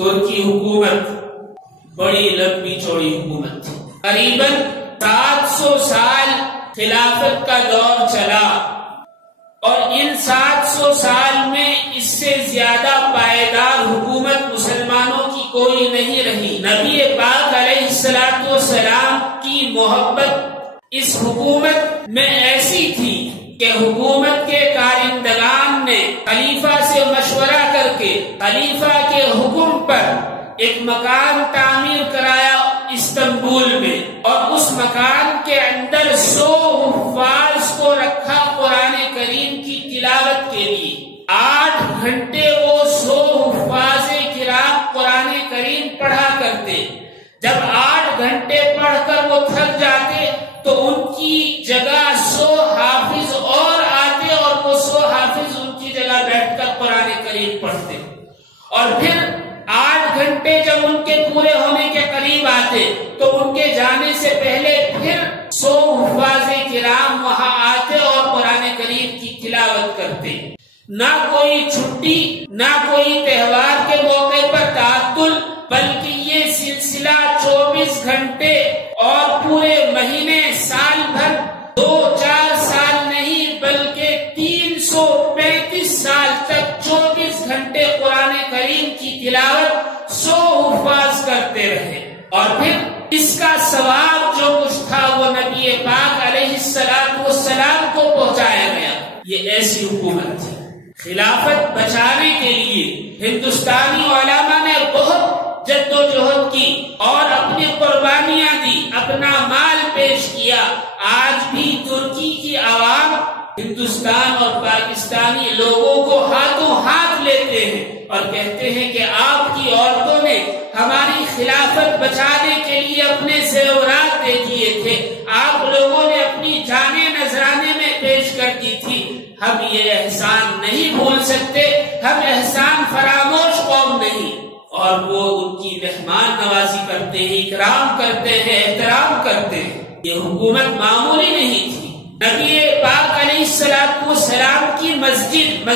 ترکی حکومت بڑی لمبی چوڑی حکومت تھی، قریباً 700 سال خلافت کا دور چلا، اور ان 700 سال میں اس سے زیادہ پائیدار حکومت مسلمانوں کی کوئی نہیں رہی۔ نبی پاک علیہ السلام کی محبت اس حکومت میں ایسی تھی کہ حکومت کے کارندگان نے خلیفہ سے مشورہ کر کے خلیفہ کے حکم پر ایک مکان تعمیر کرایا استنبول میں، اور اس مکان کے اندر 100 حفاظ کو رکھا قرآن کریم کی تلاوت کے لیے۔ 8 گھنٹے وہ 100 حفاظ کرام قرآن کریم پڑھا کرتے۔ جب 8 گھنٹے پڑھ کر وہ تھک جاتے تو ان کی جگہ 100 حافظ اور آتے، اور وہ 100 حافظ ان کی جگہ بیٹھ کر قرآن کریم پڑھتے، اور پھر 8 گھنٹے جب ان کے پورے ہونے کے قریب آتے تو ان کے جانے سے پہلے پھر 100 حفاظ کرام وہاں آتے اور قرآن کریم کی تلاوت کرتے۔ نہ کوئی چھٹی، نہ کوئی تہوار کے موقع پر تعطل، بلکہ یہ سلسلہ 24 گھنٹے اور پورے مہینے، سال بھر، 2-4 سال نہیں بلکہ 335 سال تک 24 گھنٹے قرآن کریم کی تلاوت 100 حفاظ کرتے رہے، اور پھر اس کا ثواب جو کچھ تھا وہ نبی پاک علیہ السلام کو پہنچایا گیا۔ یہ ایسی حکومت تھی۔ خلافت بچانے کے لیے ہندوستانی علماء نے بہت جد و جہد کی اور اپنی قربانیاں دی، اپنا مال پیش کیا۔ آج بھی ترکی کی عوام ہندوستان اور پاکستانی لوگوں کو ہاتھوں ہاتھ لیتے ہیں اور کہتے ہیں کہ آپ کی عورتوں نے ہماری خلافت بچانے کے لیے اپنے زیورات دے دیے تھے، آپ لوگوں نے اپنی جانیں نذرانے میں پیش کر دی تھی۔ ہم یہ احسان نہیں بھول سکتے، ہم احسان فراموش قوم نہیں۔ اور وہ ان کی مہمان نوازی کرتے ہیں، اکرام کرتے ہیں، احترام کرتے ہیں۔ یہ حکومت معمولی نہیں تھی۔ نبی پاک علیہ السلام کی مسجد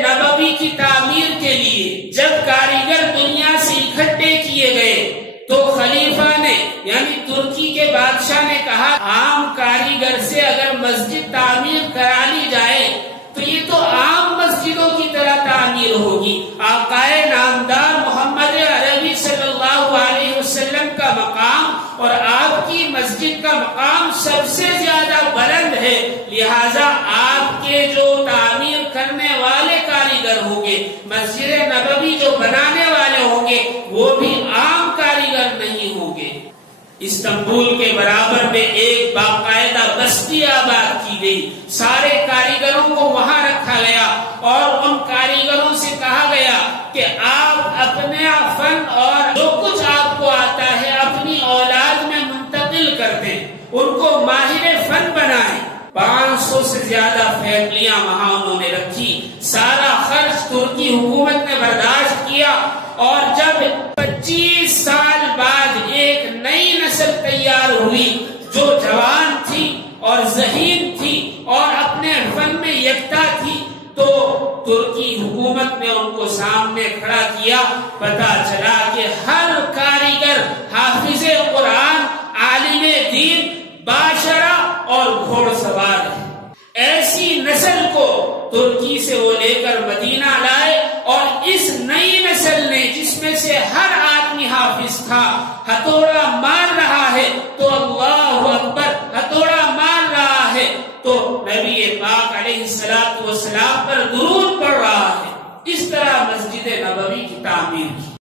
نبوی کی تعمیر کے لیے جب کاریگر دنیا سے اکٹھے کیے گئے تو خلیفہ نے یعنی ترکی کے بادشاہ نے کہا، عام کاریگر سے اگر مسجد تعمیر کرا لی جائے تو یہ تو عام مسجدوں کی طرح تعمیر ہوگی۔ آقائے نامدار محمد عربی صلی اللہ علیہ وسلم کا مقام اور آپ کی مسجد کا مقام سب سے زیادہ بلند ہے، لہذا آپ کے جو تعمیر کرنے والے کاریگر ہوں گے، مسجد نبوی جو بنانے والے ہوں گے، وہ بھی عام کاریگر نہیں ہوں گے۔ استنبول کے برابر میں ایک باقاعدہ بستی آباد کی گئی، سارے کاریگروں کو وہاں رکھا گیا اور ان کاریگروں سے کہا گیا کہ آپ اپنا فن اور جو کچھ آپ کو آتا ہے اپنی اولاد میں منتقل کر دیں، ان کو ماہر فن بنائیں۔ 500 سے زیادہ فیملیاں وہاں انہوں نے رکھی، سارا خرچ ترکی حکومت نے برداشت کیا، اور جب 25 سال بعد ایک نئی نسل تیار ہوئی جو جوان تھی اور ذہین تھی اور اپنے فن میں یکتا تھی، تو ترکی حکومت نے ان کو سامنے کھڑا کیا۔ پتا چلا کہ ہر کاریگر حافظ قرآن، عالم دین، باشرہ اور گھوڑ سوار ہے۔ ایسی نسل کو ترکی سے وہ لے کر مدینہ لائے، اور اس نئی نسل نے جس میں سے ہر آدمی حافظ تھا، ہتھوڑا مار رہا ہے تو اللہ اکبر، ہتھوڑا مار رہا ہے تو نبی پاک علیہ السلام پر درود پڑھ رہا ہے۔ اس طرح مسجد نبوی کی تعمیر کی۔